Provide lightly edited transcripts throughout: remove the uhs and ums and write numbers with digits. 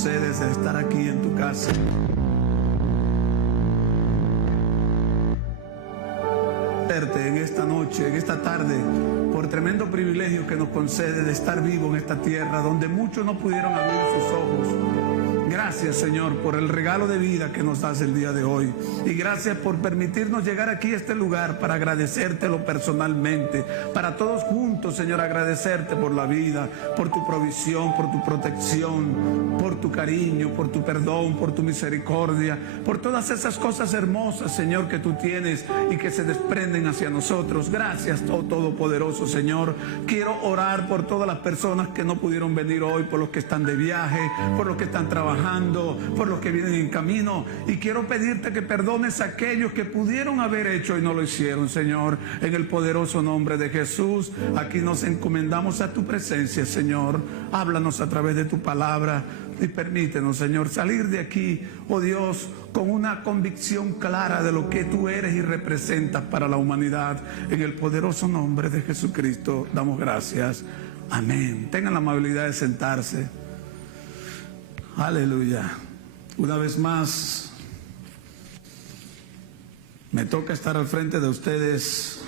concedes de estar aquí en tu casa. En esta noche, en esta tarde, por tremendo privilegio que nos concede de estar vivo en esta tierra donde muchos no pudieron abrir sus ojos. Gracias, Señor, por el regalo de vida que nos das el día de hoy. Y gracias por permitirnos llegar aquí a este lugar para agradecértelo personalmente. Para todos juntos, Señor, agradecerte por la vida, por tu provisión, por tu protección, por tu cariño, por tu perdón, por tu misericordia, por todas esas cosas hermosas, Señor, que tú tienes y que se desprenden hacia nosotros. Gracias, oh Todopoderoso, Señor. Quiero orar por todas las personas que no pudieron venir hoy, por los que están de viaje, por los que están trabajando, por los que vienen en camino, y quiero pedirte que perdones a aquellos que pudieron haber hecho y no lo hicieron, Señor, en el poderoso nombre de Jesús. Aquí nos encomendamos a tu presencia, Señor. Háblanos a través de tu palabra y permítenos, Señor, salir de aquí, oh Dios, con una convicción clara de lo que tú eres y representas para la humanidad. En el poderoso nombre de Jesucristo damos gracias. Amén. Tengan la amabilidad de sentarse. Aleluya. Una vez más, me toca estar al frente de ustedes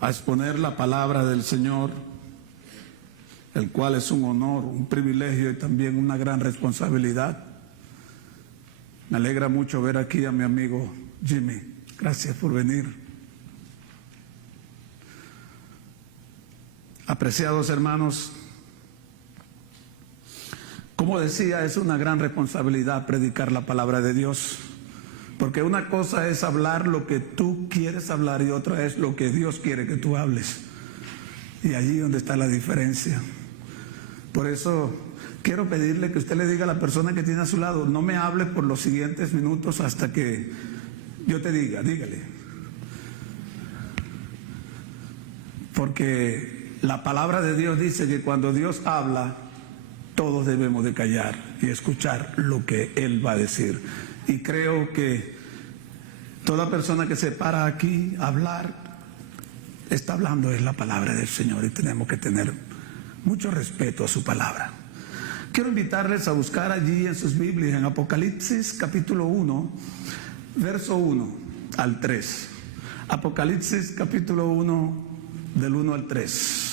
a exponer la palabra del Señor, el cual es un honor, un privilegio y también una gran responsabilidad. Me alegra mucho ver aquí a mi amigo Jimmy. Gracias por venir. Apreciados hermanos, como decía, es una gran responsabilidad predicar la palabra de Dios, porque una cosa es hablar lo que tú quieres hablar y otra es lo que Dios quiere que tú hables, y allí donde está la diferencia. Por eso quiero pedirle que usted le diga a la persona que tiene a su lado: no me hable por los siguientes minutos hasta que yo te diga. Dígale, porque la palabra de Dios dice que cuando Dios habla, todos debemos de callar y escuchar lo que Él va a decir. Y creo que toda persona que se para aquí a hablar, está hablando es la palabra del Señor, y tenemos que tener mucho respeto a su palabra. Quiero invitarles a buscar allí en sus Biblias, en Apocalipsis capítulo 1, verso 1 al 3. Apocalipsis capítulo 1, del 1 al 3.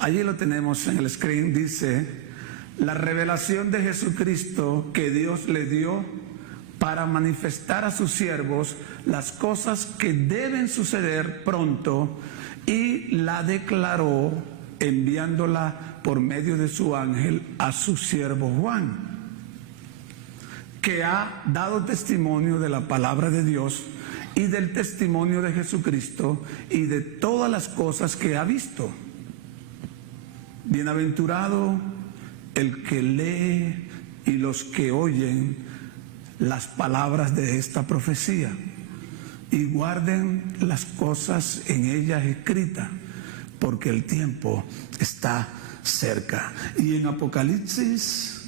Allí lo tenemos en el screen. Dice: la revelación de Jesucristo que Dios le dio para manifestar a sus siervos las cosas que deben suceder pronto, y la declaró enviándola por medio de su ángel a su siervo Juan, que ha dado testimonio de la palabra de Dios y del testimonio de Jesucristo y de todas las cosas que ha visto. Bienaventurado el que lee y los que oyen las palabras de esta profecía y guarden las cosas en ellas escritas, porque el tiempo está cerca. Y en Apocalipsis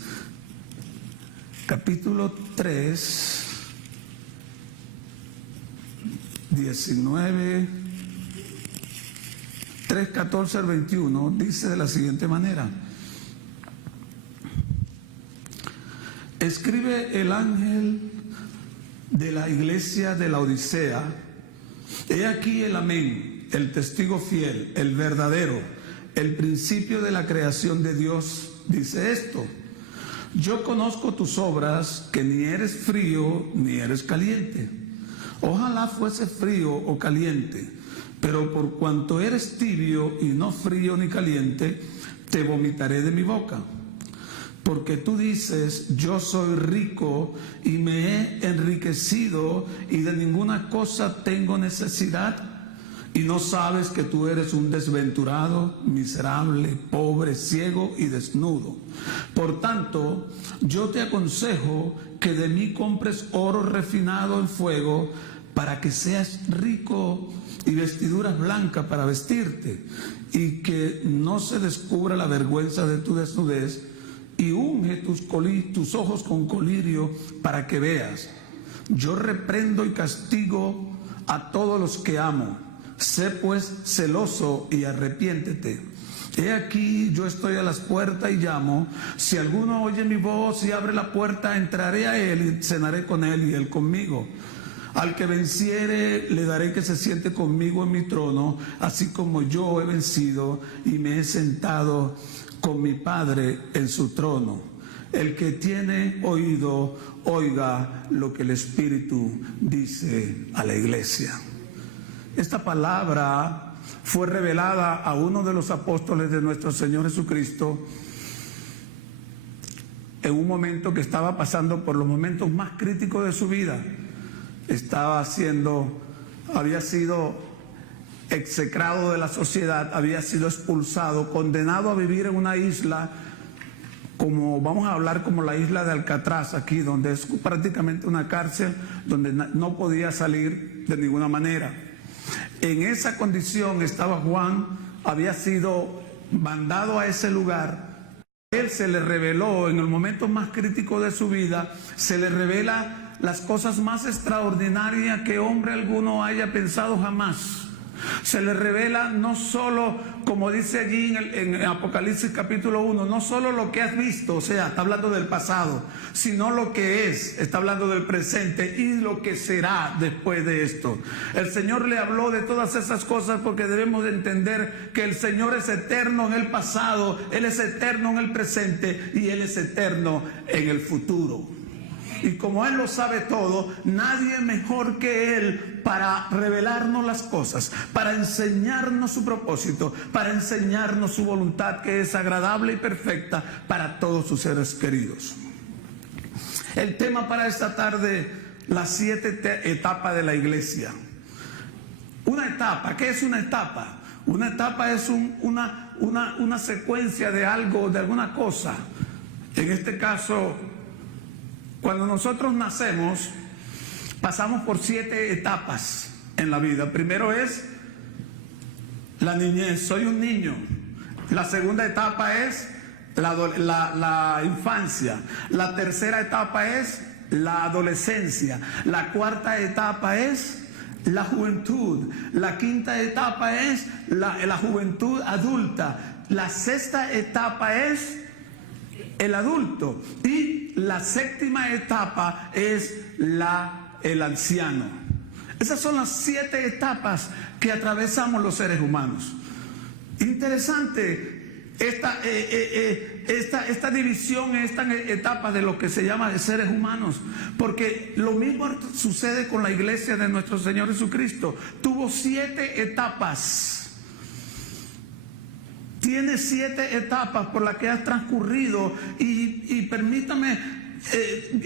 capítulo 3, 19, 3, 14 al 21, dice de la siguiente manera: escribe el ángel de la iglesia de la Odisea: he aquí el amén, el testigo fiel, el verdadero, el principio de la creación de Dios, dice esto: yo conozco tus obras, que ni eres frío ni eres caliente. Ojalá fuese frío o caliente, pero por cuanto eres tibio y no frío ni caliente, te vomitaré de mi boca. Porque tú dices: yo soy rico y me he enriquecido y de ninguna cosa tengo necesidad, y no sabes que tú eres un desventurado, miserable, pobre, ciego y desnudo. Por tanto, yo te aconsejo que de mí compres oro refinado en fuego, para que seas rico, y vestiduras blancas para vestirte, y que no se descubra la vergüenza de tu desnudez, y unge tus ojos con colirio para que veas. Yo reprendo y castigo a todos los que amo. Sé pues celoso y arrepiéntete. He aquí, yo estoy a las puertas y llamo. Si alguno oye mi voz y abre la puerta, entraré a él y cenaré con él y él conmigo. Al que venciere, le daré que se siente conmigo en mi trono, así como yo he vencido y me he sentado con mi Padre en su trono. El que tiene oído, oiga lo que el Espíritu dice a la iglesia. Esta palabra fue revelada a uno de los apóstoles de nuestro Señor Jesucristo en un momento que estaba pasando por los momentos más críticos de su vida. Había sido execrado de la sociedad, había sido expulsado, condenado a vivir en una isla, como vamos a hablar como la isla de Alcatraz aquí, donde es prácticamente una cárcel, donde no podía salir de ninguna manera. En esa condición estaba Juan, había sido mandado a ese lugar. Él se le reveló en el momento más crítico de su vida, se le revela las cosas más extraordinarias que hombre alguno haya pensado jamás. Se le revela no solo, como dice allí en Apocalipsis capítulo 1, no solo lo que has visto, o sea, está hablando del pasado, sino lo que es, está hablando del presente y lo que será después de esto. El Señor le habló de todas esas cosas porque debemos de entender que el Señor es eterno en el pasado, Él es eterno en el presente y Él es eterno en el futuro. Y como Él lo sabe todo, nadie mejor que Él para revelarnos las cosas, para enseñarnos su propósito, para enseñarnos su voluntad que es agradable y perfecta para todos sus seres queridos. El tema para esta tarde, las 7 etapas de la iglesia. Una etapa, ¿qué es una etapa? Una etapa es una secuencia de algo, de alguna cosa. En este caso, cuando nosotros nacemos, pasamos por 7 etapas en la vida. Primero es la niñez, soy un niño. La segunda etapa es la infancia. La tercera etapa es la adolescencia. La cuarta etapa es la juventud. La quinta etapa es la juventud adulta. La sexta etapa es el adulto. Y la séptima etapa es el anciano. Esas son las 7 etapas que atravesamos los seres humanos. Interesante esta división, esta etapa de lo que se llama de seres humanos, porque lo mismo sucede con la iglesia de nuestro Señor Jesucristo. Tuvo 7 etapas. Tiene 7 etapas por las que has transcurrido y permítame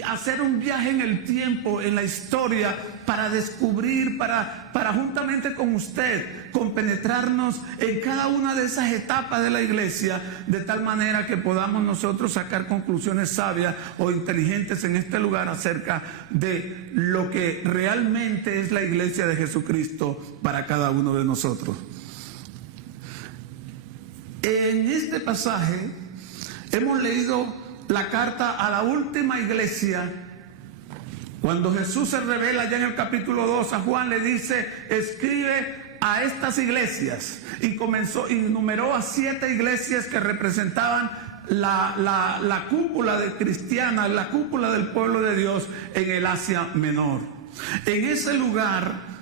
hacer un viaje en el tiempo, en la historia, para descubrir, para juntamente con usted, compenetrarnos en cada una de esas etapas de la iglesia, de tal manera que podamos nosotros sacar conclusiones sabias o inteligentes en este lugar acerca de lo que realmente es la iglesia de Jesucristo para cada uno de nosotros. En este pasaje hemos leído la carta a la última iglesia. Cuando Jesús se revela ya en el capítulo 2 a Juan, le dice: escribe a estas iglesias, y numeró a 7 iglesias que representaban la cúpula cristiana, la cúpula del pueblo de Dios en el Asia Menor. En ese lugar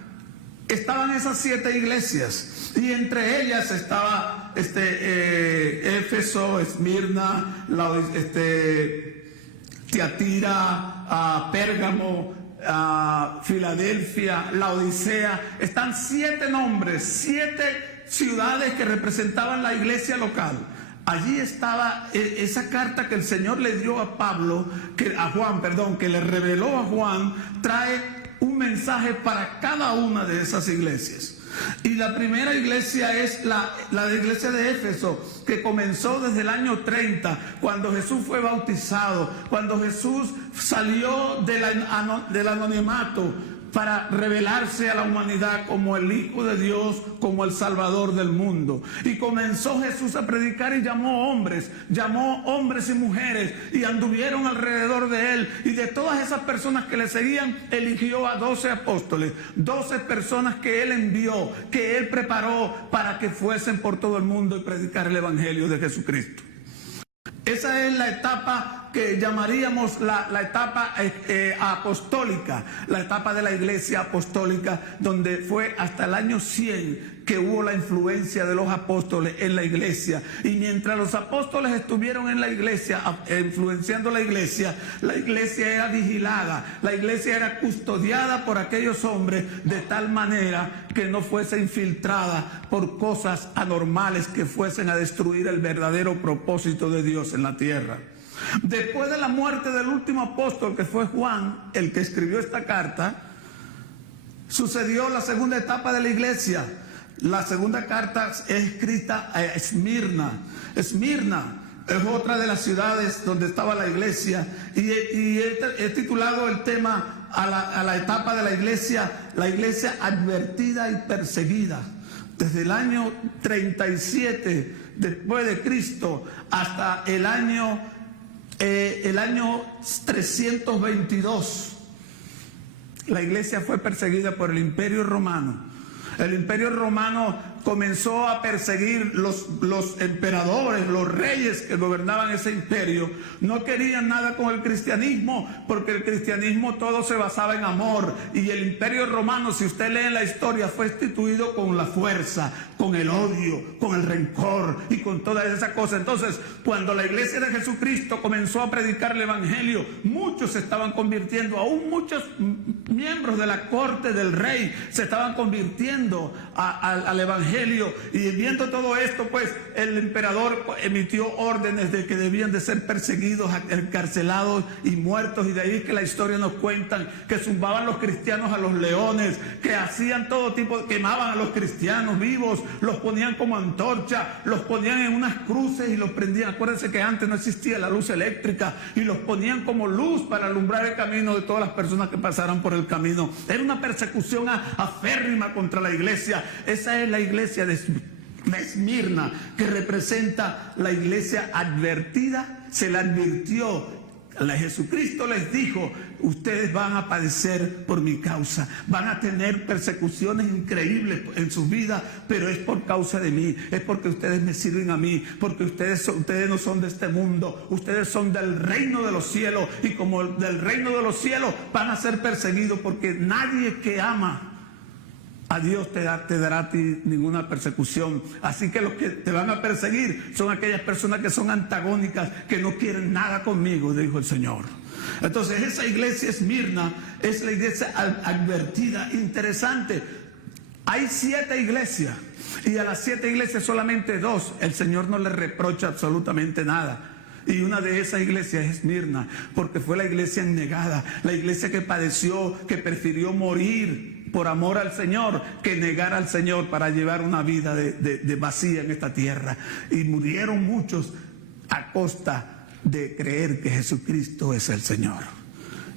estaban esas 7 iglesias, y entre ellas estaba Éfeso, Esmirna, Tiatira, Pérgamo, Filadelfia, Laodicea. Están 7 nombres, 7 ciudades que representaban la iglesia local. Allí estaba esa carta que el Señor le dio a Juan, que le reveló a Juan, trae un mensaje para cada una de esas iglesias. Y la primera iglesia es la iglesia de Éfeso, que comenzó desde el año 30, cuando Jesús fue bautizado, cuando Jesús salió del anonimato, para revelarse a la humanidad como el Hijo de Dios, como el Salvador del mundo. Y comenzó Jesús a predicar y llamó hombres y mujeres, y anduvieron alrededor de él. Y de todas esas personas que le seguían, eligió a 12 apóstoles, 12 personas que él envió, que él preparó para que fuesen por todo el mundo y predicar el Evangelio de Jesucristo. Esa es la etapa que llamaríamos la etapa apostólica, la etapa de la iglesia apostólica, donde fue hasta el año 100 que hubo la influencia de los apóstoles en la iglesia. Y mientras los apóstoles estuvieron en la iglesia, influenciando la iglesia era vigilada, la iglesia era custodiada por aquellos hombres de tal manera que no fuese infiltrada por cosas anormales que fuesen a destruir el verdadero propósito de Dios en la tierra. Después de la muerte del último apóstol, que fue Juan, el que escribió esta carta, sucedió la segunda etapa de la iglesia. La segunda carta es escrita a Esmirna. Esmirna es otra de las ciudades donde estaba la iglesia, y he titulado el tema a la etapa de la iglesia advertida y perseguida. Desde el año 37 después de Cristo hasta el año 322, la iglesia fue perseguida por el Imperio Romano. El Imperio Romano comenzó a perseguir los emperadores, los reyes que gobernaban ese imperio. No querían nada con el cristianismo, porque el cristianismo todo se basaba en amor. Y el Imperio Romano, si usted lee la historia, fue instituido con la fuerza, con el odio, con el rencor y con todas esas cosas. Entonces, cuando la iglesia de Jesucristo comenzó a predicar el Evangelio, muchos se estaban convirtiendo, aún muchos miembros de la corte del rey se estaban convirtiendo al Evangelio. Y viendo todo esto, pues el emperador emitió órdenes de que debían de ser perseguidos, encarcelados y muertos. Y de ahí que la historia nos cuentan que zumbaban los cristianos a los leones, que hacían todo tipo, quemaban a los cristianos vivos, los ponían como antorcha, los ponían en unas cruces y los prendían. Acuérdense que antes no existía la luz eléctrica, y los ponían como luz para alumbrar el camino de todas las personas que pasaran por el camino. Era una persecución aférrima contra la iglesia. Esa es la iglesia de Esmirna, que representa la iglesia advertida. Se la advirtió. Jesucristo les dijo: ustedes van a padecer por mi causa, van a tener persecuciones increíbles en sus vidas, pero es por causa de mí, es porque ustedes me sirven a mí, porque ustedes no son de este mundo, ustedes son del reino de los cielos, y como del reino de los cielos van a ser perseguidos, porque nadie que ama a Dios te dará a ti ninguna persecución. Así que los que te van a perseguir son aquellas personas que son antagónicas, que no quieren nada conmigo, dijo el Señor. Entonces, esa iglesia Esmirna es la iglesia advertida. Interesante, hay 7 iglesias, y a las 7 iglesias solamente 2 el Señor no le reprocha absolutamente nada. Y una de esas iglesias es Esmirna, porque fue la iglesia negada, la iglesia que padeció, que prefirió morir por amor al Señor que negar al Señor para llevar una vida de vacía en esta tierra. Y murieron muchos a costa de creer que Jesucristo es el Señor.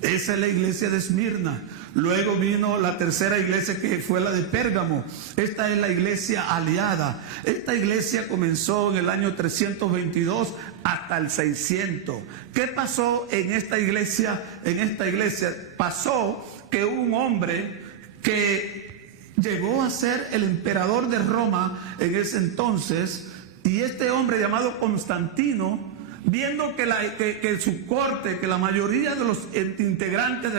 Esa es la iglesia de Esmirna. Luego vino la tercera iglesia, que fue la de Pérgamo. Esta es la iglesia aliada. Esta iglesia comenzó en el año 322 hasta el 600. ¿Qué pasó en esta iglesia? En esta iglesia pasó que hubo un hombre que llegó a ser el emperador de Roma en ese entonces, y este hombre llamado Constantino, viendo que su corte, que la mayoría de los integrantes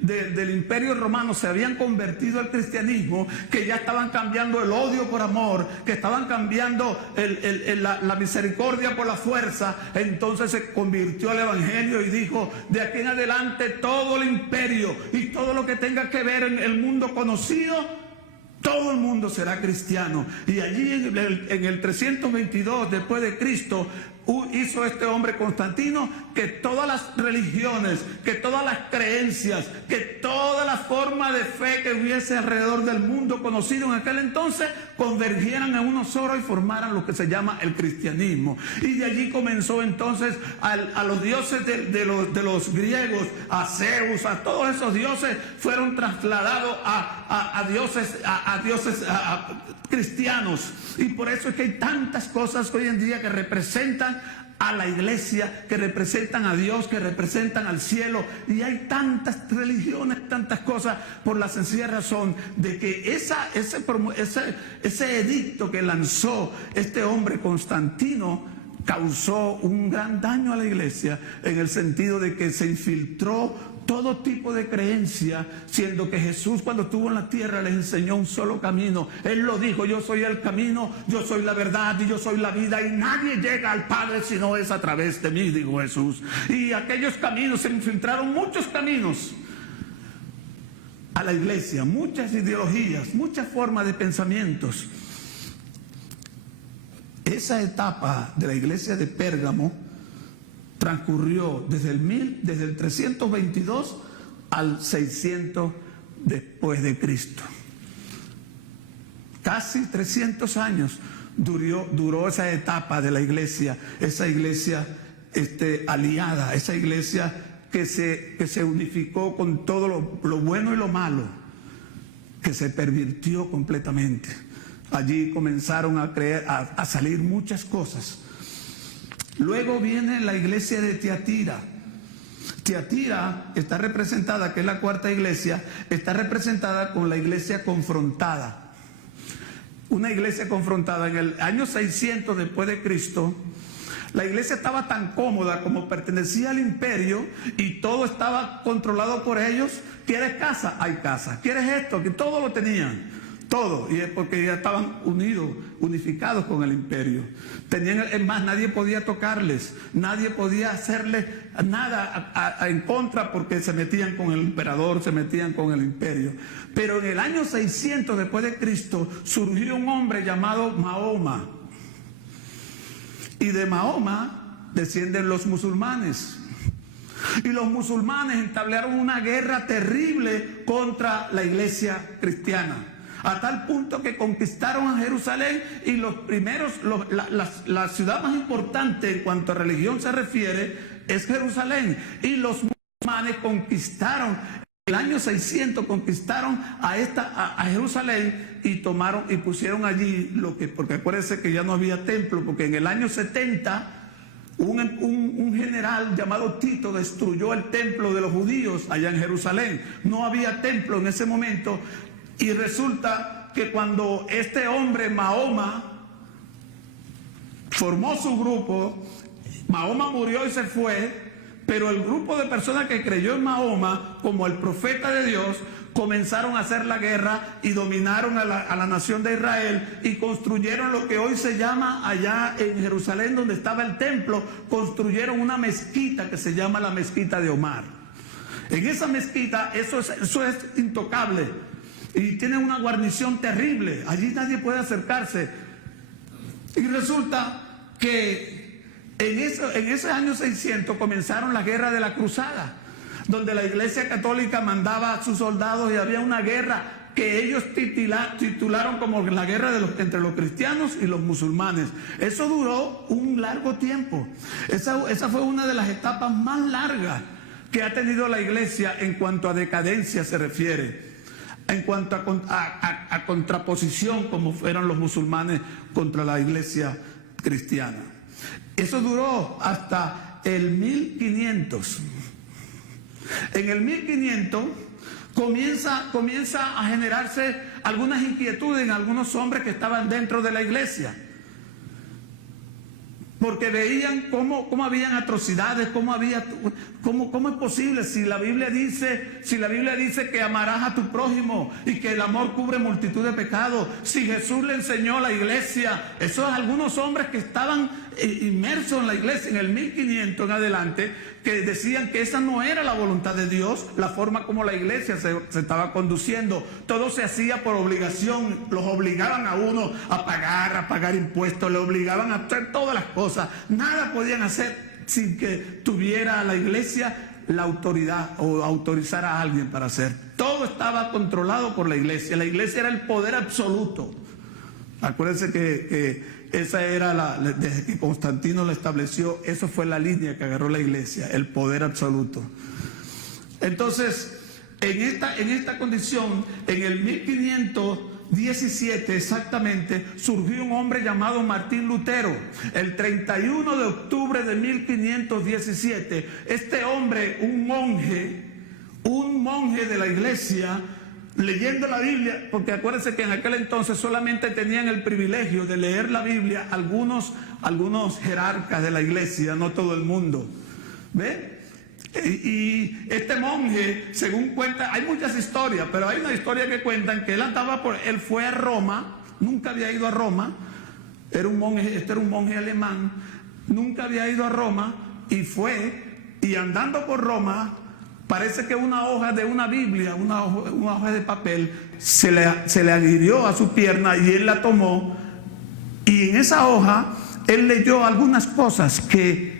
del Imperio Romano se habían convertido al cristianismo, que ya estaban cambiando el odio por amor, que estaban cambiando la misericordia por la fuerza, entonces se convirtió al Evangelio y dijo: de aquí en adelante todo el imperio y todo lo que tenga que ver en el mundo conocido, todo el mundo será cristiano. Y allí en el 322 después de Cristo hizo este hombre Constantino que todas las religiones, que todas las creencias, que toda la forma de fe que hubiese alrededor del mundo conocido en aquel entonces convergieran en uno solo y formaran lo que se llama el cristianismo. Y de allí comenzó entonces a los dioses de los griegos, a Zeus, a todos esos dioses fueron trasladados a dioses cristianos. Y por eso es que hay tantas cosas hoy en día que representan a la iglesia, que representan a Dios, que representan al cielo, y hay tantas religiones, tantas cosas, por la sencilla razón de que ese edicto que lanzó este hombre Constantino causó un gran daño a la iglesia, en el sentido de que se infiltró todo tipo de creencia, siendo que Jesús, cuando estuvo en la tierra, les enseñó un solo camino. Él lo dijo: yo soy el camino, yo soy la verdad y yo soy la vida, y nadie llega al Padre si no es a través de mí, dijo Jesús. Y aquellos caminos, se infiltraron muchos caminos a la iglesia, muchas ideologías, muchas formas de pensamientos. Esa etapa de la iglesia de Pérgamo transcurrió desde el 322 al 600 después de Cristo. Casi 300 años duró esa etapa de la iglesia, esa iglesia aliada, esa iglesia que se unificó con todo lo bueno y lo malo, que se pervirtió completamente. Allí comenzaron a salir muchas cosas. Luego viene la iglesia de Tiatira. Tiatira está representada, que es la cuarta iglesia, está representada con la iglesia confrontada. Una iglesia confrontada. En el año 600 después de Cristo, la iglesia estaba tan cómoda, como pertenecía al imperio y todo estaba controlado por ellos. ¿Quieres casa? Hay casa. ¿Quieres esto? Que todo lo tenían. Todo, y es porque ya estaban unificados con el imperio. Es más, nadie podía tocarles, nadie podía hacerles nada en contra, porque se metían con el emperador, se metían con el imperio. Pero en el año 600 después de Cristo surgió un hombre llamado Mahoma. Y de Mahoma descienden los musulmanes. Y los musulmanes entablaron una guerra terrible contra la iglesia cristiana, a tal punto que conquistaron a Jerusalén, y la ciudad más importante en cuanto a religión se refiere es Jerusalén. Y los musulmanes conquistaron, en el año 600 conquistaron a Jerusalén y tomaron y pusieron allí porque acuérdense que ya no había templo, porque en el año 70 un general llamado Tito destruyó el templo de los judíos allá en Jerusalén. No había templo en ese momento. Y resulta que cuando este hombre Mahoma formó su grupo, Mahoma murió y se fue, pero el grupo de personas que creyó en Mahoma como el profeta de Dios comenzaron a hacer la guerra y dominaron a la nación de Israel, y construyeron lo que hoy se llama, allá en Jerusalén donde estaba el templo, construyeron una mezquita que se llama la mezquita de Omar. En esa mezquita, eso es intocable. Y tiene una guarnición terrible. Allí nadie puede acercarse. Y resulta que en ese año 600 comenzaron la guerra de la cruzada, donde la iglesia católica mandaba a sus soldados, y había una guerra que ellos titularon como la guerra entre los cristianos y los musulmanes. Eso duró un largo tiempo. Esa fue una de las etapas más largas que ha tenido la iglesia en cuanto a decadencia se refiere, en cuanto a contraposición, como fueron los musulmanes contra la iglesia cristiana. Eso duró hasta el 1500. En el 1500 comienza a generarse algunas inquietudes en algunos hombres que estaban dentro de la iglesia, porque veían cómo habían atrocidades, cómo es posible, si la Biblia dice que amarás a tu prójimo y que el amor cubre multitud de pecados, si Jesús le enseñó a la iglesia. Esos algunos hombres que estaban inmersos en la iglesia en el 1500 en adelante, que decían que esa no era la voluntad de Dios, la forma como la iglesia se estaba conduciendo. Todo se hacía por obligación, los obligaban a uno a pagar impuestos, le obligaban a hacer todas las cosas. Nada podían hacer sin que tuviera la iglesia la autoridad o autorizar a alguien para hacer. Todo estaba controlado por la iglesia. La iglesia era el poder absoluto. Acuérdense que esa era desde que Constantino la estableció, eso fue la línea que agarró la iglesia, el poder absoluto. Entonces, en esta condición, en el 1517 exactamente, surgió un hombre llamado Martín Lutero. El 31 de octubre de 1517, este hombre, un monje de la iglesia, leyendo la Biblia, porque acuérdense que en aquel entonces solamente tenían el privilegio de leer la Biblia algunos jerarcas de la iglesia, no todo el mundo. ¿Ve? Y este monje, según cuenta, hay muchas historias, pero hay una historia que cuentan que él fue a Roma, nunca había ido a Roma, era un monje alemán, nunca había ido a Roma, y andando por Roma, parece que una hoja de una Biblia, una hoja de papel, se le adhirió a su pierna y él la tomó, y en esa hoja él leyó algunas cosas que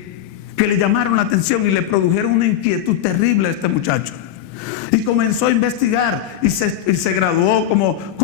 le llamaron la atención y le produjeron una inquietud terrible a este muchacho. Y comenzó a investigar y se graduó como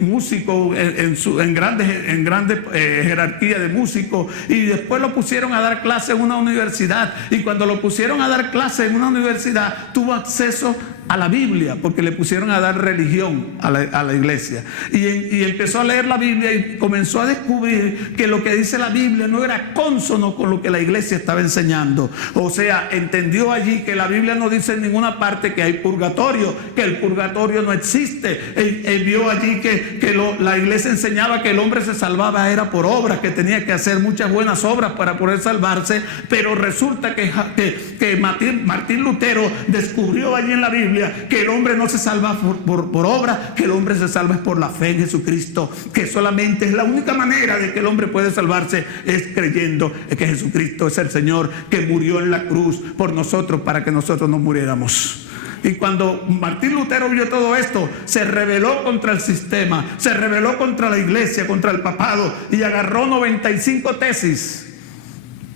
músico en grandes jerarquías de músicos, y después lo pusieron a dar clase en una universidad, y cuando lo pusieron a dar clase en una universidad tuvo acceso a la Biblia, porque le pusieron a dar religión a la iglesia, y empezó a leer la Biblia y comenzó a descubrir que lo que dice la Biblia no era cónsono con lo que la iglesia estaba enseñando. O sea, entendió allí que la Biblia no dice en ninguna parte que hay purgatorio, que el purgatorio no existe. Él vio allí que la iglesia enseñaba que el hombre se salvaba era por obras, que tenía que hacer muchas buenas obras para poder salvarse, pero resulta que Martín Lutero descubrió allí en la Biblia que el hombre no se salva por obra, que el hombre se salva es por la fe en Jesucristo, que solamente es la única manera de que el hombre puede salvarse, es creyendo que Jesucristo es el Señor, que murió en la cruz por nosotros para que nosotros no muriéramos. Y cuando Martín Lutero vio todo esto, se rebeló contra el sistema, se rebeló contra la iglesia, contra el papado, y agarró 95 tesis.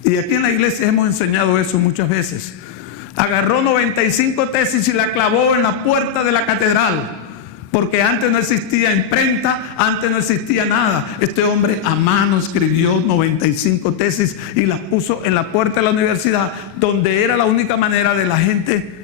Y aquí en la iglesia hemos enseñado eso muchas veces. Agarró 95 tesis y la clavó en la puerta de la catedral, porque antes no existía imprenta, antes no existía nada. Este hombre a mano escribió 95 tesis y las puso en la puerta de la universidad, donde era la única manera de la gente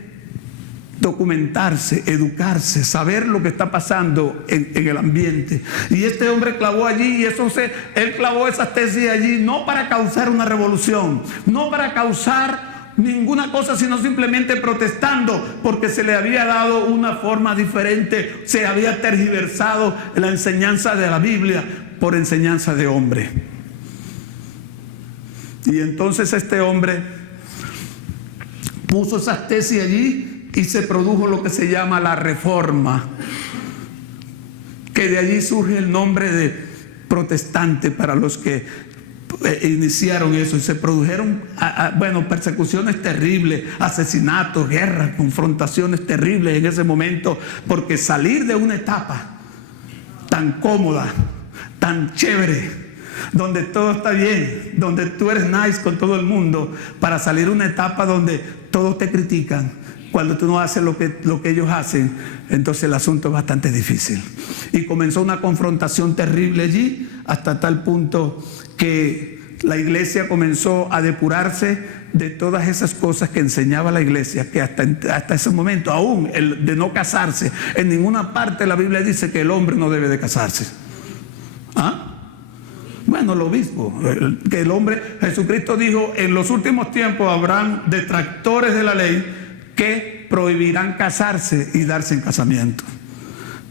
documentarse, educarse, saber lo que está pasando en el ambiente. Y este hombre clavó allí, él clavó esas tesis allí no para causar una revolución, no para causar ninguna cosa, sino simplemente protestando, porque se le había dado una forma diferente, se había tergiversado la enseñanza de la Biblia por enseñanza de hombre. Y entonces este hombre puso esas tesis allí y se produjo lo que se llama la Reforma, que de allí surge el nombre de protestante para los que iniciaron eso, y se produjeron persecuciones terribles, asesinatos, guerras, confrontaciones terribles en ese momento, porque salir de una etapa tan cómoda, tan chévere, donde todo está bien, donde tú eres nice con todo el mundo, para salir a una etapa donde todos te critican, cuando tú no haces lo que ellos hacen, entonces el asunto es bastante difícil. Y comenzó una confrontación terrible allí, hasta tal punto que la iglesia comenzó a depurarse de todas esas cosas que enseñaba la iglesia, que hasta ese momento, aún el de no casarse, en ninguna parte de la Biblia dice que el hombre no debe de casarse. ¿Ah? Bueno, el obispo, que el hombre, Jesucristo dijo, en los últimos tiempos habrán detractores de la ley que prohibirán casarse y darse en casamiento.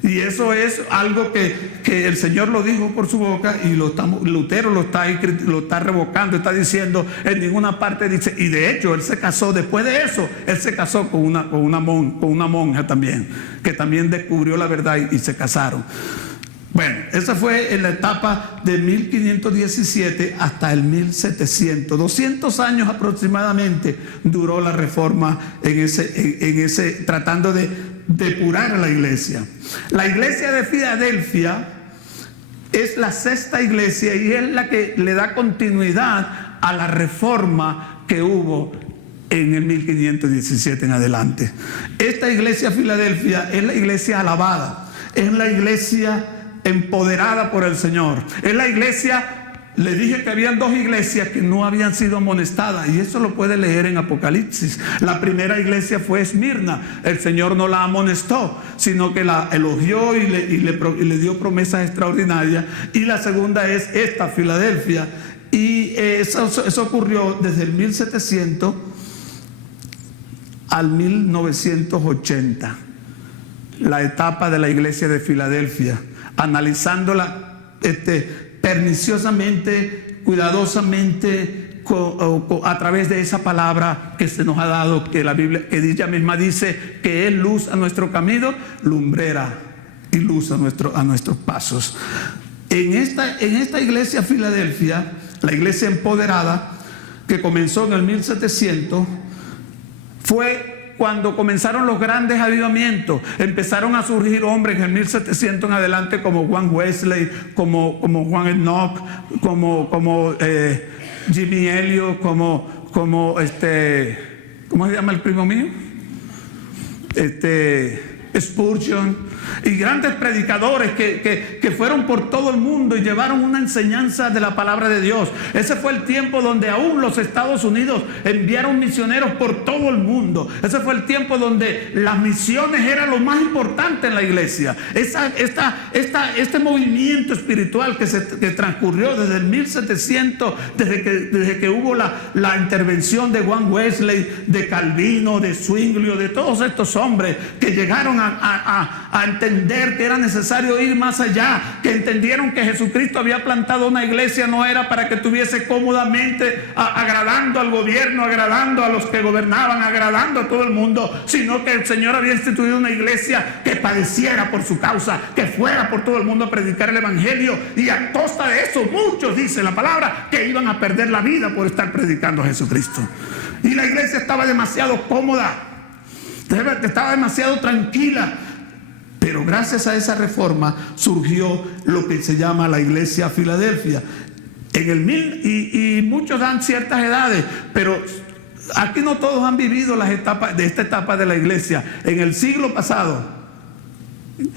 Y eso es algo que el Señor lo dijo por su boca, y Lutero lo está revocando, está diciendo, en ninguna parte dice. Y de hecho él se casó, después de eso él se casó con una monja también, que también descubrió la verdad, y se casaron. Bueno, esa fue en la etapa de 1517 hasta el 1700. 200 años aproximadamente duró la Reforma tratando de depurar a la iglesia. La iglesia de Filadelfia es la sexta iglesia y es la que le da continuidad a la Reforma que hubo en el 1517 en adelante. Esta iglesia Filadelfia es la iglesia alabada, es la iglesia empoderada por el Señor. Es la iglesia. Le dije que habían dos iglesias que no habían sido amonestadas, y eso lo puede leer en Apocalipsis. La primera iglesia fue Esmirna. El Señor no la amonestó, sino que la elogió y le dio promesas extraordinarias. Y la segunda es esta, Filadelfia. Y eso ocurrió desde el 1700 al 1980. La etapa de la iglesia de Filadelfia, analizándola perniciosamente, cuidadosamente, a través de esa palabra que se nos ha dado, que la Biblia, que ella misma dice que es luz a nuestro camino, lumbrera y luz a nuestros pasos. En esta iglesia Filadelfia, la iglesia empoderada, que comenzó en el 1700, fue cuando comenzaron los grandes avivamientos. Empezaron a surgir hombres en el 1700 en adelante, como Juan Wesley, como Juan Enoch, como Jimmy Elliot, ¿cómo se llama el primo mío? Spurgeon, y grandes predicadores que fueron por todo el mundo y llevaron una enseñanza de la palabra de Dios. Ese fue el tiempo donde aún los Estados Unidos enviaron misioneros por todo el mundo. Ese fue el tiempo donde las misiones eran lo más importante en la iglesia. Este movimiento espiritual que transcurrió desde el 1700, desde que hubo la intervención de Juan Wesley, de Calvino, de Zwinglio, de todos estos hombres que llegaron a entender que era necesario ir más allá, que entendieron que Jesucristo había plantado una iglesia, no era para que estuviese cómodamente agradando al gobierno, agradando a los que gobernaban, agradando a todo el mundo, sino que el Señor había instituido una iglesia que padeciera por su causa, que fuera por todo el mundo a predicar el evangelio, y a costa de eso muchos, dice la palabra, que iban a perder la vida por estar predicando a Jesucristo. Y la iglesia estaba demasiado cómoda, estaba demasiado tranquila. Pero gracias a esa reforma surgió lo que se llama la iglesia Filadelfia. Y muchos dan ciertas edades, pero aquí no todos han vivido las etapas de esta etapa de la iglesia. En el siglo pasado,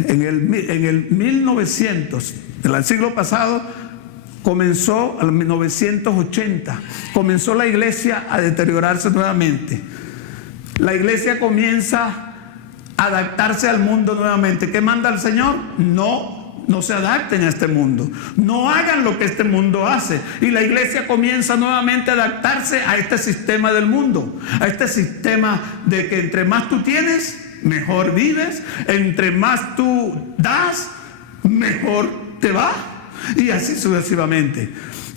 en el 1900, en el siglo pasado, comenzó en 1980, comenzó la iglesia a deteriorarse nuevamente. La iglesia comienza adaptarse al mundo nuevamente. ¿Qué manda el Señor? No se adapten a este mundo, no hagan lo que este mundo hace. Y la iglesia comienza nuevamente a adaptarse a este sistema del mundo, a este sistema de que entre más tú tienes, mejor vives, entre más tú das, mejor te va, y así sucesivamente.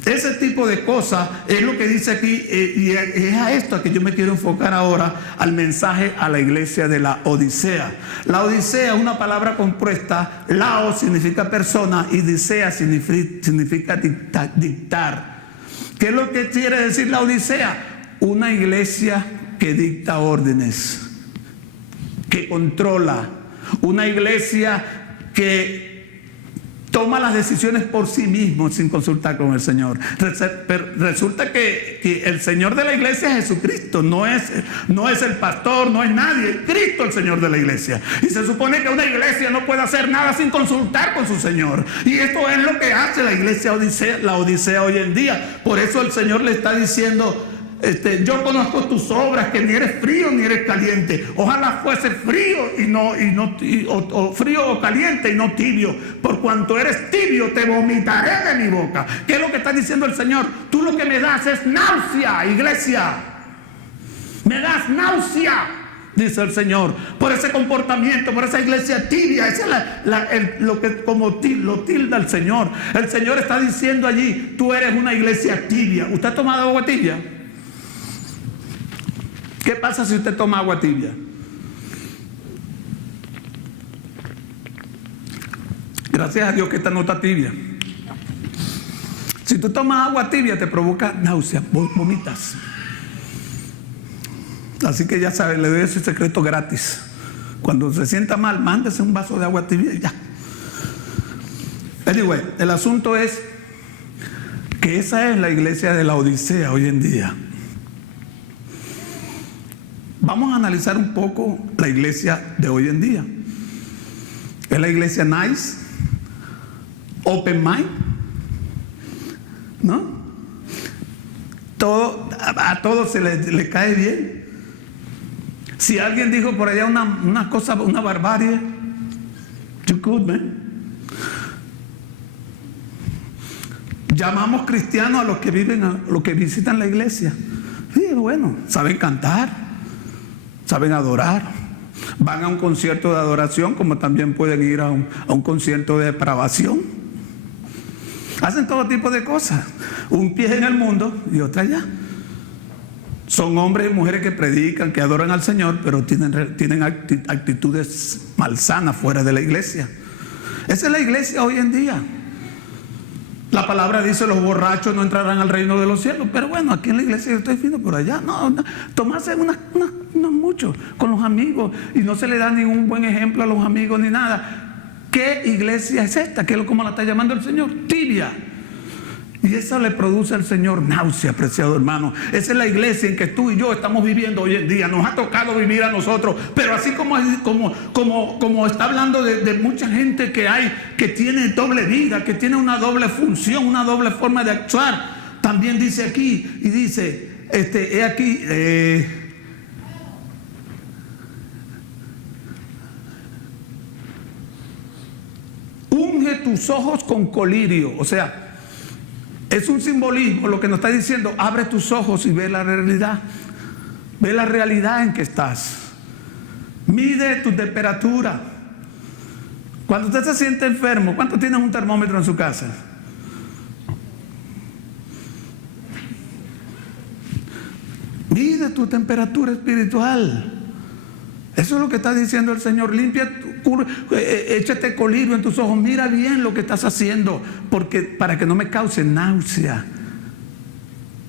Ese tipo de cosas es lo que dice aquí, y es a esto a que yo me quiero enfocar ahora, al mensaje a la iglesia de la Odisea. La Odisea es una palabra compuesta. Lao significa persona y Odisea significa dictar. ¿Qué es lo que quiere decir la Odisea? Una iglesia que dicta órdenes, que controla, una iglesia que toma las decisiones por sí mismo sin consultar con el Señor. Resulta que el Señor de la iglesia es Jesucristo, no es el pastor, no es nadie, es Cristo el Señor de la iglesia. Y se supone que una iglesia no puede hacer nada sin consultar con su Señor. Y esto es lo que hace la iglesia la Odisea hoy en día. Por eso el Señor le está diciendo: yo conozco tus obras, que ni eres frío ni eres caliente. Ojalá fuese frío o frío o caliente y no tibio. Por cuanto eres tibio, te vomitaré de mi boca. ¿Qué es lo que está diciendo el Señor? Tú lo que me das es náusea, iglesia. Me das náusea, dice el Señor, por ese comportamiento, por esa iglesia tibia. Esa es lo que lo tilda el Señor. El Señor está diciendo allí: tú eres una iglesia tibia. ¿Usted ha tomado agua tibia? ¿Qué pasa si usted toma agua tibia? Gracias a Dios que esta no está tibia. Si tú tomas agua tibia te provoca náusea, vomitas. Así que ya saben, le doy ese secreto gratis. Cuando se sienta mal, mándese un vaso de agua tibia y ya. Anyway, el asunto es que esa es la iglesia de la Odisea hoy en día. Vamos a analizar un poco la iglesia de hoy en día. ¿Es la iglesia nice? open mind, ¿no? A todos se le cae bien. Si alguien dijo por allá una cosa, una barbarie, you good, man. Llamamos cristianos a los que viven, a los que visitan la iglesia. Sí, bueno, saben cantar, saben adorar, van a un concierto de adoración, como también pueden ir a un concierto de depravación. Hacen todo tipo de cosas. Un pie en el mundo y otro allá. Son hombres y mujeres que predican, que adoran al Señor, pero tienen actitudes malsanas fuera de la iglesia. Esa es la iglesia hoy en día. La palabra dice: los borrachos no entrarán al reino de los cielos. Pero bueno, aquí en la iglesia yo estoy viendo por allá. No, tomarse unas mucho con los amigos y no se le da ningún buen ejemplo a los amigos ni nada. ¿Qué iglesia es esta? ¿Qué es como la está llamando el Señor? Tibia. Y eso le produce al Señor náusea, apreciado hermano. Esa es la iglesia en que tú y yo estamos viviendo hoy en día. Nos ha tocado vivir a nosotros. Pero así como está hablando de mucha gente que tiene doble vida, que tiene una doble función, una doble forma de actuar, también dice aquí, y dice, he aquí, unge tus ojos con colirio. O sea, es un simbolismo lo que nos está diciendo: abre tus ojos y ve la realidad. Ve la realidad en que estás. Mide tu temperatura. Cuando usted se siente enfermo, ¿cuánto tienes un termómetro en su casa? Mide tu temperatura espiritual. Eso es lo que está diciendo el Señor. Limpia, échate colirio en tus ojos, mira bien lo que estás haciendo, porque para que no me cause náusea.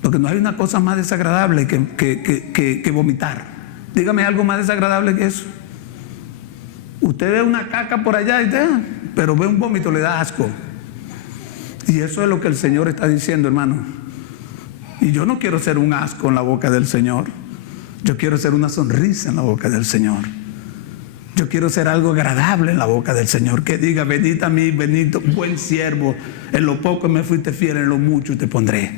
Porque no hay una cosa más desagradable que vomitar. Dígame algo más desagradable que eso. Usted ve una caca por allá, pero ve un vómito, le da asco. Y eso es lo que el Señor está diciendo, hermano. Y yo no quiero ser un asco en la boca del Señor. Yo quiero ser una sonrisa en la boca del Señor. Yo quiero ser algo agradable en la boca del Señor. Que diga: venid a mí, bendito, buen siervo. En lo poco me fuiste fiel, en lo mucho te pondré.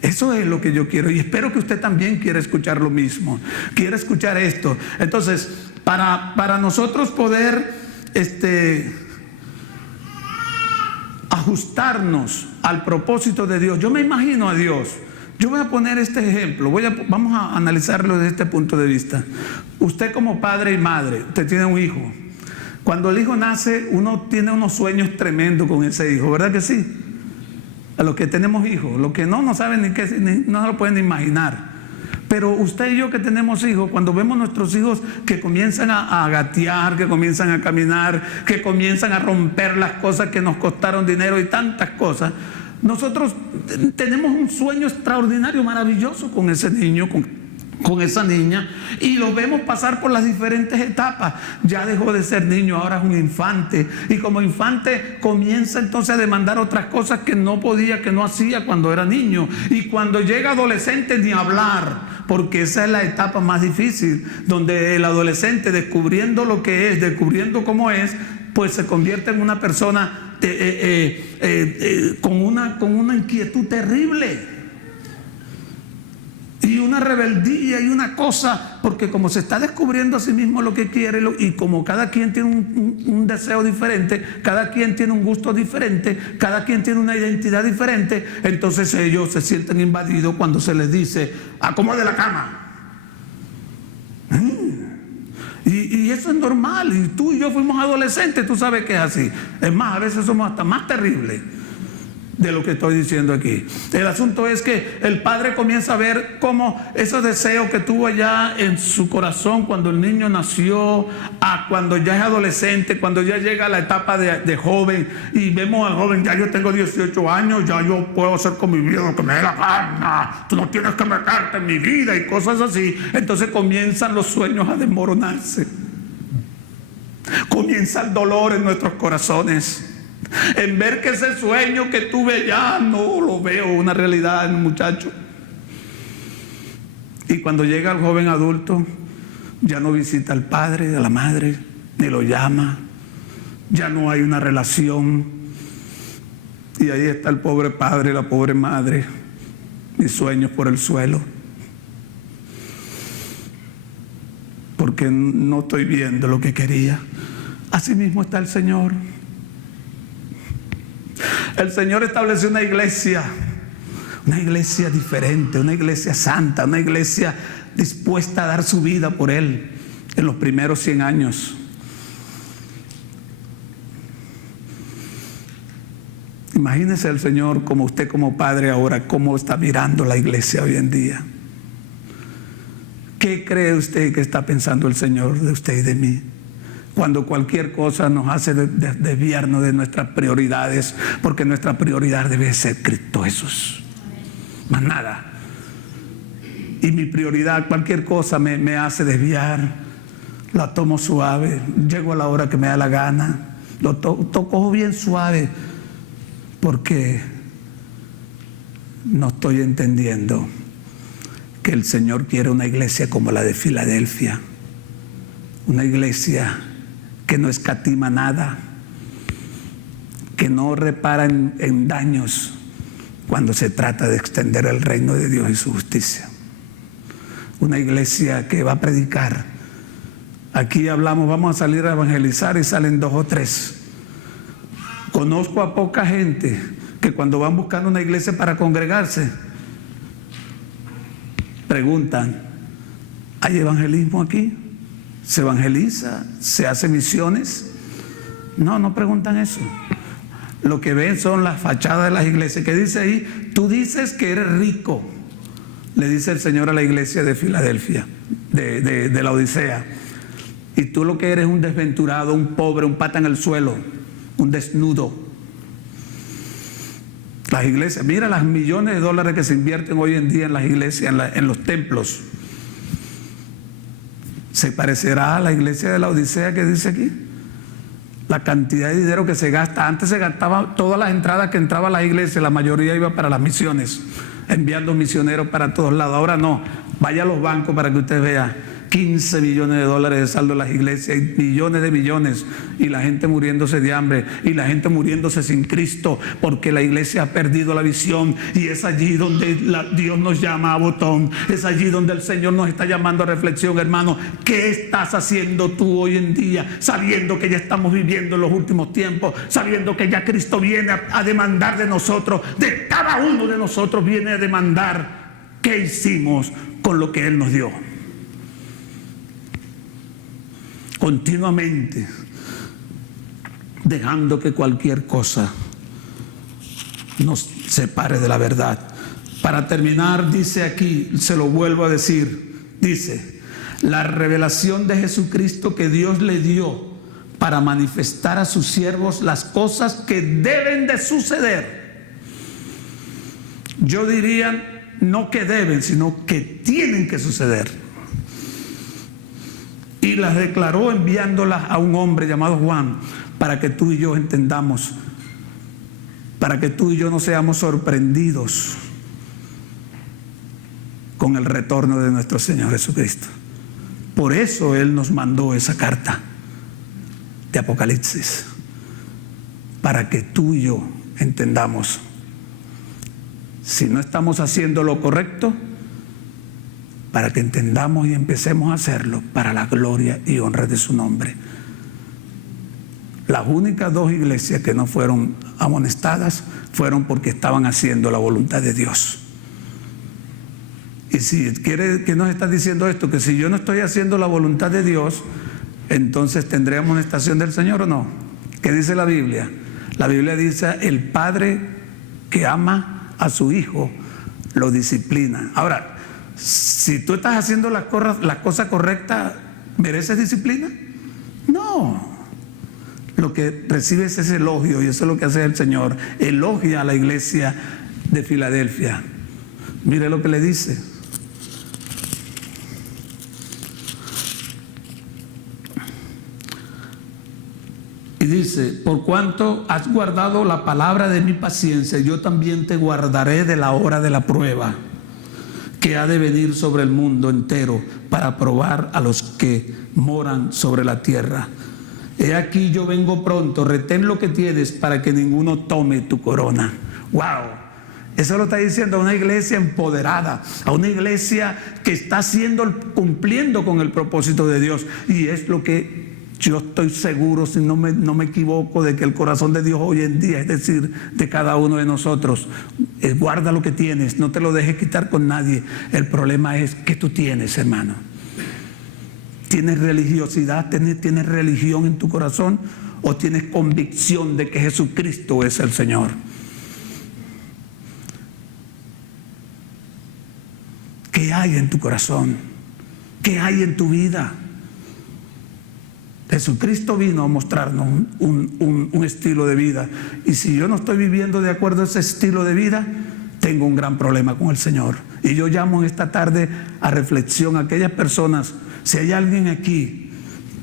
Eso es lo que yo quiero. Y espero que usted también quiera escuchar lo mismo. Quiera escuchar esto. Entonces, para nosotros poder ajustarnos al propósito de Dios. Yo me imagino a Dios. Yo voy a poner este ejemplo, vamos a analizarlo desde este punto de vista. Usted como padre y madre, usted tiene un hijo. Cuando el hijo nace, uno tiene unos sueños tremendos con ese hijo, ¿verdad que sí? A los que tenemos hijos, los que no saben ni qué, no lo pueden imaginar. Pero usted y yo que tenemos hijos, cuando vemos nuestros hijos que comienzan a gatear, que comienzan a caminar, que comienzan a romper las cosas que nos costaron dinero y tantas cosas, nosotros tenemos un sueño extraordinario, maravilloso con ese niño, con esa niña, y lo vemos pasar por las diferentes etapas. Ya dejó de ser niño, ahora es un infante, y como infante comienza entonces a demandar otras cosas que no podía, que no hacía cuando era niño, y cuando llega adolescente ni hablar, porque esa es la etapa más difícil, donde el adolescente, descubriendo lo que es, descubriendo cómo es, pues se convierte en una persona con una inquietud terrible y una rebeldía y una cosa, porque como se está descubriendo a sí mismo lo que quiere, y como cada quien tiene un deseo diferente, cada quien tiene un gusto diferente, cada quien tiene una identidad diferente, entonces ellos se sienten invadidos cuando se les dice: acomode la cama. Y eso es normal, y tú y yo fuimos adolescentes, tú sabes que es así. Es más, a veces somos hasta más terribles de lo que estoy diciendo aquí. El asunto es que el padre comienza a ver cómo esos deseos que tuvo allá en su corazón cuando el niño nació, a cuando ya es adolescente, cuando ya llega a la etapa de joven, y vemos al joven: ya yo tengo 18 años, ya yo puedo hacer con mi vida lo que me dé la gana, tú no tienes que meterte en mi vida y cosas así. Entonces comienzan los sueños a desmoronarse. Comienza el dolor en nuestros corazones en ver que ese sueño que tuve ya no lo veo una realidad en un muchacho. Y cuando llega el joven adulto, ya no visita al padre, a la madre, ni lo llama. Ya no hay una relación. Y ahí está el pobre padre, la pobre madre, mis sueños por el suelo. Porque no estoy viendo lo que quería. Así mismo está el Señor. El Señor estableció una iglesia diferente, una iglesia santa, una iglesia dispuesta a dar su vida por Él en los primeros 100 años. Imagínese el Señor como usted como padre ahora, cómo está mirando la iglesia hoy en día. ¿Qué cree usted que está pensando el Señor de usted y de mí? Cuando cualquier cosa nos hace desviarnos de nuestras prioridades, porque nuestra prioridad debe ser Cristo Jesús. Más nada. Y mi prioridad, cualquier cosa me hace desviar. La tomo suave, llego a la hora que me da la gana, lo cojo bien suave, porque no estoy entendiendo que el Señor quiere una iglesia como la de Filadelfia, una iglesia que no escatima nada, que no repara en daños cuando se trata de extender el reino de Dios y su justicia. Una iglesia que va a predicar. Aquí hablamos, vamos a salir a evangelizar y salen 2 o 3. Conozco a poca gente que cuando van buscando una iglesia para congregarse, preguntan, ¿hay evangelismo aquí? ¿Se evangeliza? ¿Se hace misiones? No preguntan eso. Lo que ven son las fachadas de las iglesias. ¿Qué dice ahí? Tú dices que eres rico, le dice el Señor a la iglesia de Filadelfia, de la Odisea. Y tú lo que eres un desventurado, un pobre, un pata en el suelo, un desnudo. Las iglesias, mira las millones de dólares que se invierten hoy en día en las iglesias, en los templos. ¿Se parecerá a la iglesia de la Odisea que dice aquí? La cantidad de dinero que se gasta. Antes se gastaba todas las entradas que entraba a la iglesia, la mayoría iba para las misiones, enviando misioneros para todos lados. Ahora no, vaya a los bancos para que usted vea 15 billones de dólares de saldo en las iglesias, y millones de millones, y la gente muriéndose de hambre, y la gente muriéndose sin Cristo, porque la iglesia ha perdido la visión. Y es allí donde Dios nos llama a botón, es allí donde el Señor nos está llamando a reflexión. Hermano, ¿qué estás haciendo tú hoy en día, sabiendo que ya estamos viviendo en los últimos tiempos, sabiendo que ya Cristo viene a demandar de nosotros, de cada uno de nosotros viene a demandar qué hicimos con lo que Él nos dio? Continuamente dejando que cualquier cosa nos separe de la verdad. Para terminar, dice aquí, se lo vuelvo a decir, dice, la revelación de Jesucristo que Dios le dio para manifestar a sus siervos las cosas que deben de suceder. Yo diría, no que deben, sino que tienen que suceder. Y las declaró enviándolas a un hombre llamado Juan, para que tú y yo entendamos, para que tú y yo no seamos sorprendidos con el retorno de nuestro Señor Jesucristo. Por eso Él nos mandó esa carta de Apocalipsis, para que tú y yo entendamos, si no estamos haciendo lo correcto, para que entendamos y empecemos a hacerlo para la gloria y honra de su nombre. Las únicas 2 iglesias que no fueron amonestadas fueron porque estaban haciendo la voluntad de Dios. Y si quiere, ¿qué nos está diciendo esto? Que si yo no estoy haciendo la voluntad de Dios, entonces ¿tendré amonestación del Señor o no? ¿Qué dice la Biblia? La Biblia dice, el padre que ama a su hijo lo disciplina. Ahora, si tú estás haciendo las cosas correctas, ¿mereces disciplina? No. Lo que recibes es elogio, y eso es lo que hace el Señor. Elogia a la iglesia de Filadelfia. Mire lo que le dice. Y dice, por cuanto has guardado la palabra de mi paciencia, yo también te guardaré de la hora de la prueba que ha de venir sobre el mundo entero para probar a los que moran sobre la tierra. He aquí yo vengo pronto, retén lo que tienes para que ninguno tome tu corona. ¡Wow! Eso lo está diciendo a una iglesia empoderada, a una iglesia que está cumpliendo con el propósito de Dios. Y es lo que yo estoy seguro, si no me equivoco, de que el corazón de Dios hoy en día, es decir, de cada uno de nosotros, guarda lo que tienes, no te lo dejes quitar con nadie. El problema es que tú tienes, hermano. ¿Tienes religiosidad? ¿Tienes religión en tu corazón? ¿O tienes convicción de que Jesucristo es el Señor? ¿Qué hay en tu corazón? ¿Qué hay en tu vida? Jesucristo vino a mostrarnos un estilo de vida. Y si yo no estoy viviendo de acuerdo a ese estilo de vida, tengo un gran problema con el Señor. Y yo llamo en esta tarde a reflexión a aquellas personas. Si hay alguien aquí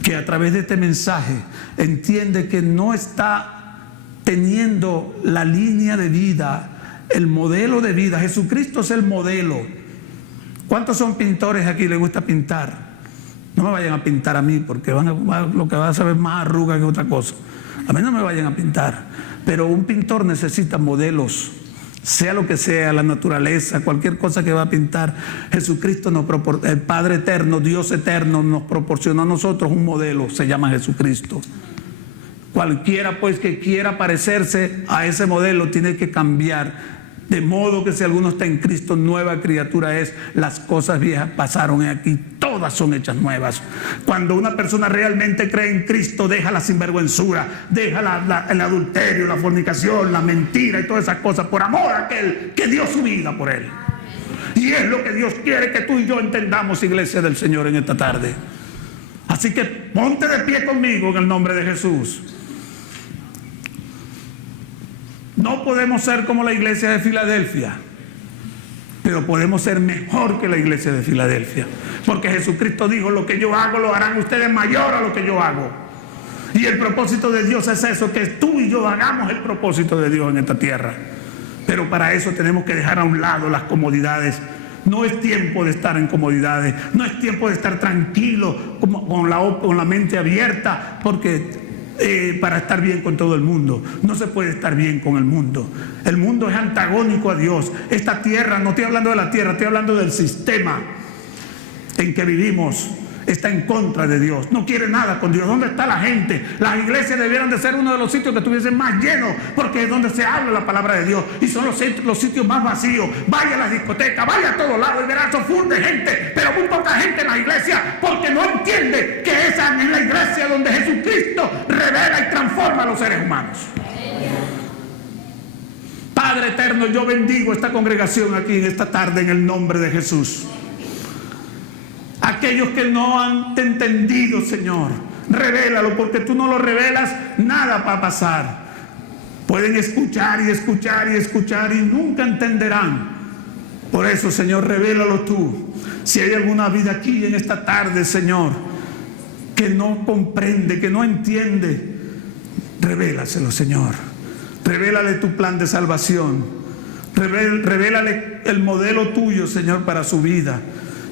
que a través de este mensaje entiende que no está teniendo la línea de vida, el modelo de vida, Jesucristo es el modelo. ¿Cuántos son pintores aquí? ¿Les gusta pintar? No me vayan a pintar a mí, porque lo que van a saber más arruga que otra cosa. A mí no me vayan a pintar. Pero un pintor necesita modelos, sea lo que sea, la naturaleza, cualquier cosa que va a pintar. Jesucristo el Padre eterno, Dios eterno, nos proporcionó a nosotros un modelo, se llama Jesucristo. Cualquiera pues que quiera parecerse a ese modelo tiene que cambiar. De modo que si alguno está en Cristo, nueva criatura es. Las cosas viejas pasaron y aquí todas son hechas nuevas. Cuando una persona realmente cree en Cristo, deja la sinvergüenzura, deja el adulterio, la fornicación, la mentira y todas esas cosas por amor a aquel que dio su vida por él. Y es lo que Dios quiere que tú y yo entendamos, iglesia del Señor, en esta tarde. Así que ponte de pie conmigo en el nombre de Jesús. No podemos ser como la iglesia de Filadelfia, pero podemos ser mejor que la iglesia de Filadelfia. Porque Jesucristo dijo, lo que yo hago lo harán ustedes mayor a lo que yo hago. Y el propósito de Dios es eso, que tú y yo hagamos el propósito de Dios en esta tierra. Pero para eso tenemos que dejar a un lado las comodidades. No es tiempo de estar en comodidades, no es tiempo de estar tranquilo, con la mente abierta, porque para estar bien con todo el mundo. No se puede estar bien con el mundo. El mundo es antagónico a Dios. Esta tierra, no estoy hablando de la tierra, estoy hablando del sistema en que vivimos. Está en contra de Dios, no quiere nada con Dios. ¿Dónde está la gente? Las iglesias debieran de ser uno de los sitios que estuviesen más llenos, porque es donde se habla la palabra de Dios, y son los sitios más vacíos. Vaya a las discotecas, vaya a todos lados y verás full de gente, pero muy poca gente en la iglesia, porque no entiende que esa es la iglesia donde Jesucristo revela y transforma a los seres humanos. Padre eterno, yo bendigo esta congregación aquí en esta tarde en el nombre de Jesús. Aquellos que no han entendido, Señor, revélalo, porque tú no lo revelas, nada va a pasar. Pueden escuchar y escuchar y escuchar y nunca entenderán. Por eso, Señor, revélalo tú. Si hay alguna vida aquí en esta tarde, Señor, que no comprende, que no entiende, revélaselo, Señor. Revélale tu plan de salvación. Revélale el modelo tuyo, Señor, para su vida.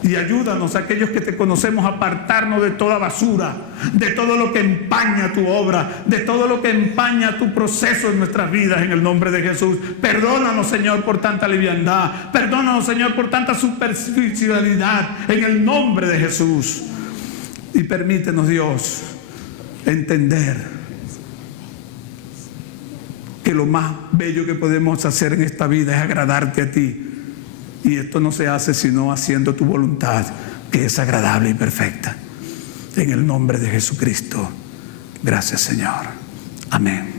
Y ayúdanos, aquellos que te conocemos, a apartarnos de toda basura, de todo lo que empaña tu obra, de todo lo que empaña tu proceso en nuestras vidas, en el nombre de Jesús. Perdónanos, Señor, por tanta liviandad. Perdónanos, Señor, por tanta superficialidad, en el nombre de Jesús. Y permítenos, Dios, entender que lo más bello que podemos hacer en esta vida es agradarte a ti. Y esto no se hace sino haciendo tu voluntad, que es agradable y perfecta. En el nombre de Jesucristo. Gracias, Señor. Amén.